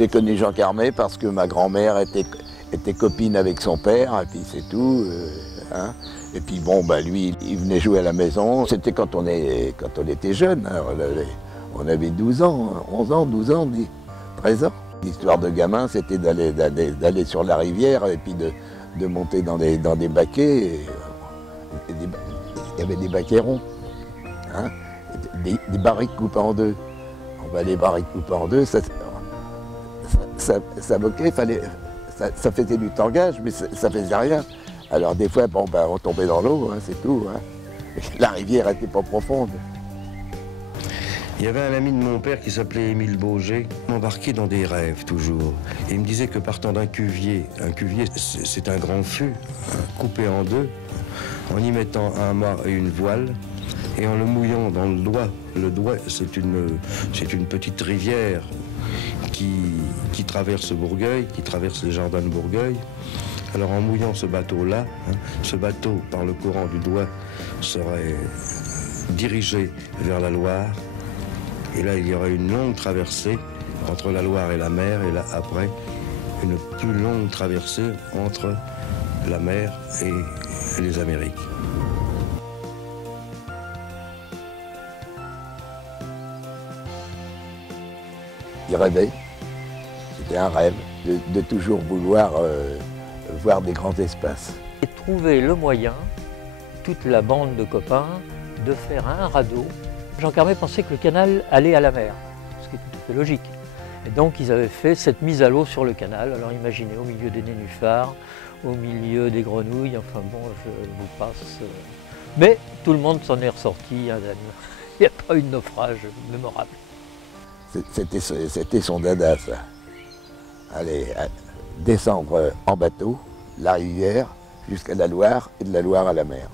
J'ai connu Jean Carmet parce que ma grand-mère était copine avec son père, et puis c'est tout. Hein. Et puis bon, bah, lui, il venait jouer à la maison. C'était quand on était jeune, hein. On avait 12 ans, 11 ans, 12 ans, 13 ans. L'histoire de gamin, c'était d'aller sur la rivière et puis de monter dans des baquets. Il y avait des baquets ronds, hein, des barriques coupées en deux. Les barriques coupées en deux, ça bloquait, ça faisait du tangage, mais ça faisait rien. Alors des fois, bon, ben, on tombait dans l'eau, hein, c'est tout. Hein. La rivière n'était pas profonde. Il y avait un ami de mon père qui s'appelait Émile Bauger, m'embarquait dans des rêves toujours. Et il me disait que partant d'un cuvier, un cuvier c'est un grand fût, coupé en deux, en y mettant un mât et une voile, et en le mouillant dans le doigt c'est une petite rivière qui traverse Bourgueil, qui traverse les jardins de Bourgueil. Alors en mouillant ce bateau-là, ce bateau par le courant du doigt serait dirigé vers la Loire. Et là, il y aurait une longue traversée entre la Loire et la mer, et là, après, une plus longue traversée entre la mer et les Amériques. Il rêvait, c'était un rêve, de toujours vouloir voir des grands espaces. Et trouver le moyen, toute la bande de copains, de faire un radeau. Jean Carmet pensait que le canal allait à la mer, ce qui est tout à fait logique. Et donc ils avaient fait cette mise à l'eau sur le canal. Alors imaginez, au milieu des nénuphars, au milieu des grenouilles, enfin bon, je vous passe. Mais tout le monde s'en est ressorti indemne. Il n'y a pas eu de naufrage mémorable. C'était son dada, ça. Aller descendre en bateau, la rivière, jusqu'à la Loire, et de la Loire à la mer.